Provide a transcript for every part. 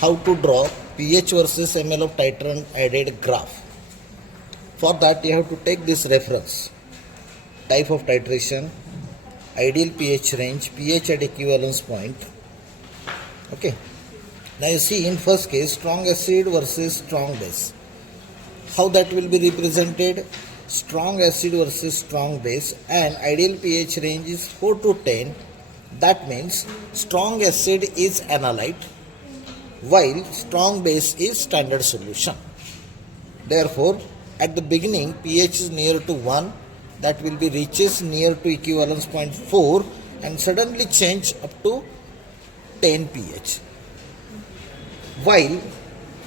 how to draw pH versus ml of titrant added graph. For that you have to take this reference, type of titration, ideal pH range, pH at equivalence point. Okay. Now you see in first case strong acid versus strong base. How that will be represented? Strong acid versus strong base, and ideal pH range is 4 to 10. That means strong acid is analyte while strong base is standard solution. Therefore, at the beginning pH is near to 1, that will be reaches near to equivalence point 4 and suddenly change up to 10 pH. While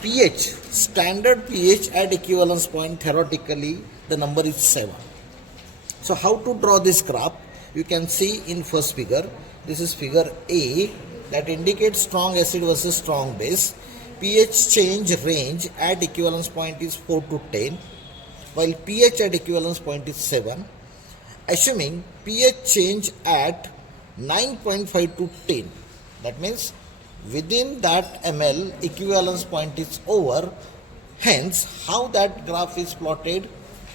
pH, standard pH at equivalence point, theoretically the number is 7. So how to draw this graph? You can see in first figure. This is figure A that indicates strong acid versus strong base. pH change range at equivalence point is 4 to 10, while pH at equivalence point is 7. Assuming pH change at 9.5 to 10, that means within that ml equivalence point is over. Hence, how that graph is plotted,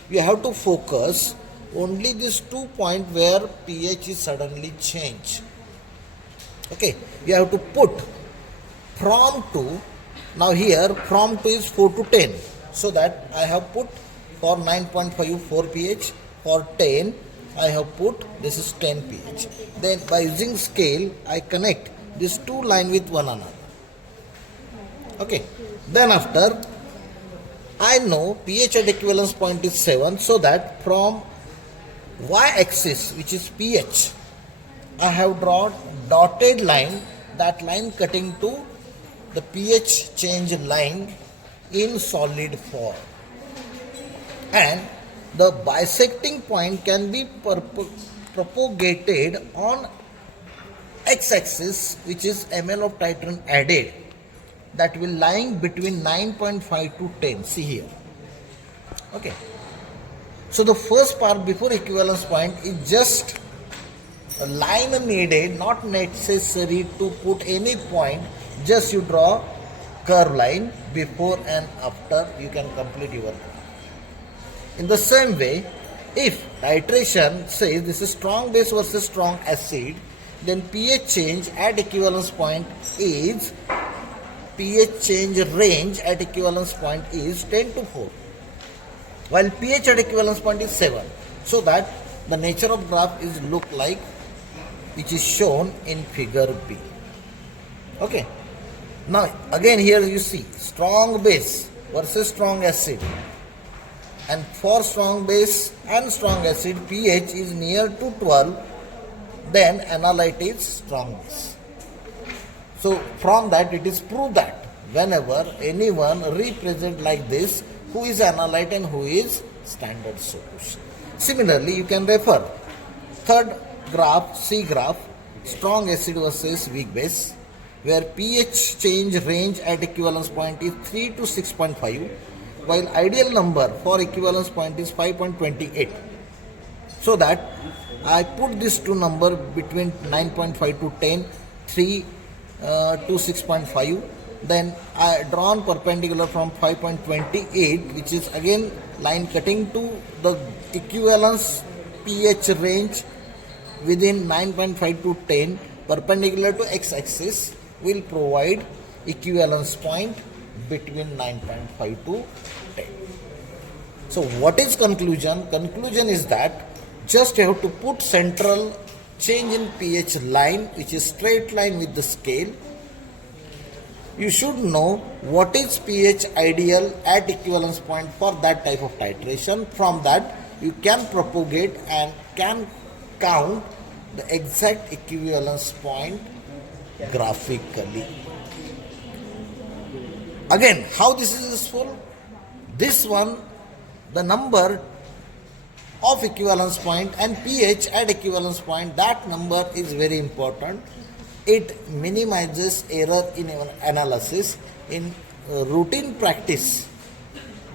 you have to focus only this 2 point where pH is suddenly changed. Okay, you have to put from 2, now here from 2 is 4 to 10, so that I have put for 9.5 4 pH, for 10 I have put this is 10 pH. Then by using scale I connect these two lines with one another. Okay, then after I know pH at equivalence point is 7, so that from y-axis, which is pH, I have drawn dotted line, that line cutting to the pH change line in solid form, and the bisecting point can be propagated on x-axis, which is ml of titrant added, that will lying between 9.5 to 10. See here. Okay. So the first part before equivalence point is just a line needed, not necessary to put any point. Just you draw curve line before and after, you can complete your graph. In the same way, if titration says this is strong base versus strong acid, then pH change at equivalence point is, pH change range at equivalence point is 10 to 4, while pH at equivalence point is 7. So that the nature of graph is look like which is shown in figure B. Okay. Now again here you see strong base versus strong acid, and for strong base and strong acid pH is near to 12, then analyte is strong base. So from that it is proved that whenever anyone represent like this, who is analyte and who is standard solution. Similarly, you can refer third graph, C graph, strong acid versus weak base, where pH change range at equivalence point is 3 to 6.5, while ideal number for equivalence point is 5.28. So that I put these two number between 9.5 to 10, 3 to 6.5. Then I drawn perpendicular from 5.28, which is again line cutting to the equivalence pH range within 9.5 to 10, perpendicular to x-axis, will provide equivalence point between 9.5 to 10. So what is conclusion? Conclusion is that just you have to put central change in pH line, which is straight line with the scale. You should know what is pH ideal at equivalence point for that type of titration. From that you can propagate and can count the exact equivalence point graphically. Again, how this is useful? This one, the number of equivalence point and pH at equivalence point, that number is very important. It minimizes error in our analysis. In routine practice,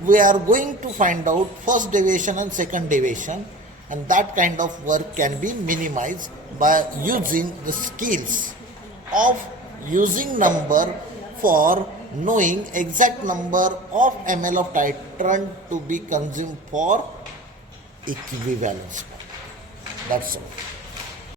we are going to find out first deviation and second deviation, and that kind of work can be minimized by using the skills of using number for knowing exact number of ml of titrant to be consumed for equivalence point. That's all.